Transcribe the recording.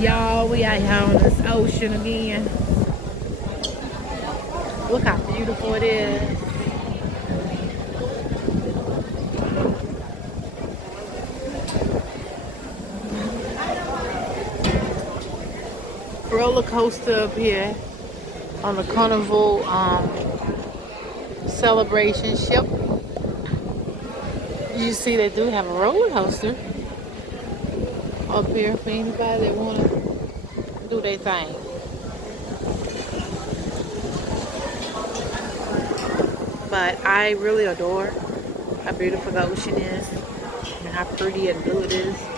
Y'all, we out here on this ocean again. Look how beautiful it is. Roller coaster up here on the Carnival celebration ship. You see they do have a roller coaster up here for anybody that want to do their thing. But I really adore how beautiful the ocean is and how pretty and blue it is.